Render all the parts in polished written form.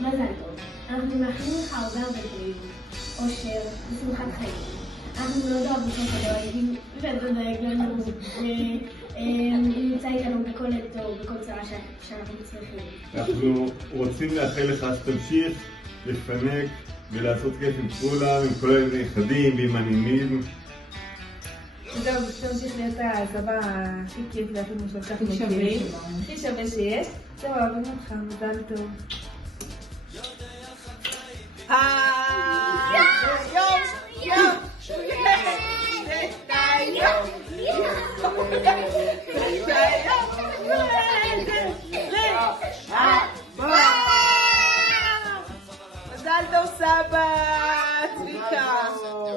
מזל טוב. אנחנו מאחלים לך הרבה בריאות, אושר ושמחת חיים. אנחנו מאוד אוהבים שאתה דואגים ואתה דואג לנו ונמצא איתנו בכל עת טוב, בכל צורה שאנחנו צריכים. אנחנו רוצים לאחל לך שתמשיך לפנק ולעשות כיף עם כולם, עם כל הנכדים ועם הנינים. זהו, תמשיך להיות הסבא הכי כיף ואפילו שאנחנו מכירים. הכי שווה שיש. זהו, אוהבים אותך, מזל טוב. מזל טוב סבא, צביקה.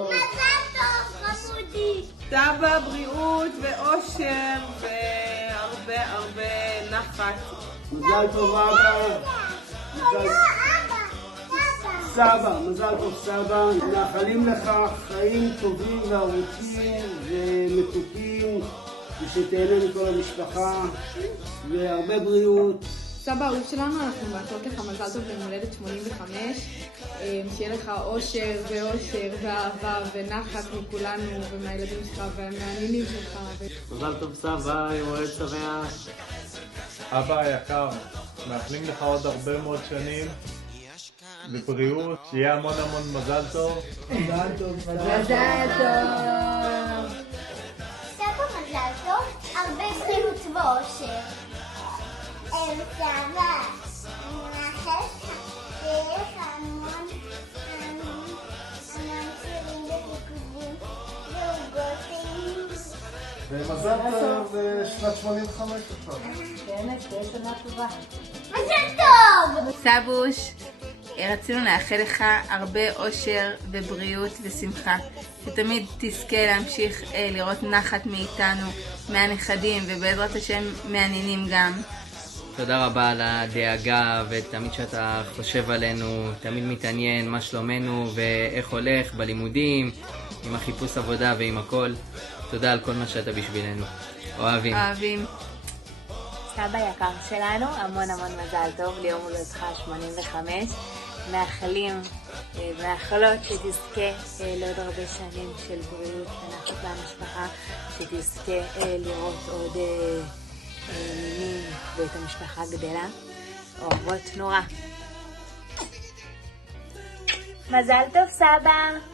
מזל טוב חמודי. סבא, בריאות ואושר והרבה הרבה נחת. מזל טוב אבא. סבא, מזל טוב סבא. מאחלים לך חיים טובים וארוכים ומתוקים ושתהנה מכל המשפחה והרבה בריאות. סבא אהוב שלנו, אנחנו מאחלות לך מזל טוב ליום הולדת 85, שיהיה לך אושר ואושר ואהבה ונחת מכולנו ומהילדים שלך ומהנינים שלך. מזל טוב סבא, יום הולדת שמח. אבא היקר, מאחלים לך עוד הרבה מאוד שנים לבריאות, שיהיה המון המון מזל טוב. מזל טוב. מזל טוב. סבא מזל טוב, הרבה בריאות ואושר. סבא, אני מאחל לך שיהיה לך המון שירים וריקודים ועוגות. ומזל טוב שנת 85 עכשיו. באמת, תהיה שנה טובה. מזל טוב! סבוש, רצינו לאחל לך הרבה אושר ובריאות ושמחה, שתמיד תזכה להמשיך לראות נחת מאיתנו, מהנכדים ובעזרת השם מהנינים גם. תודה רבה על הדאגה ותמיד שאתה חושב עלינו, תמיד מתעניין מה שלומנו ואיך הולך בלימודים, עם החיפוש עבודה ועם הכל. תודה על כל מה שאתה בשבילנו. אוהבים. אוהבים. סבא יקר שלנו, המון המון מזל טוב ליום הולדתך 85. מאחלים ומאחלות שתזכה לעוד הרבה שנים של בריאות ונחת במשפחה, שתזכה לראות עוד נינים ואת המשפחה גדלה. אוהבות נורא. מזל טוב סבא.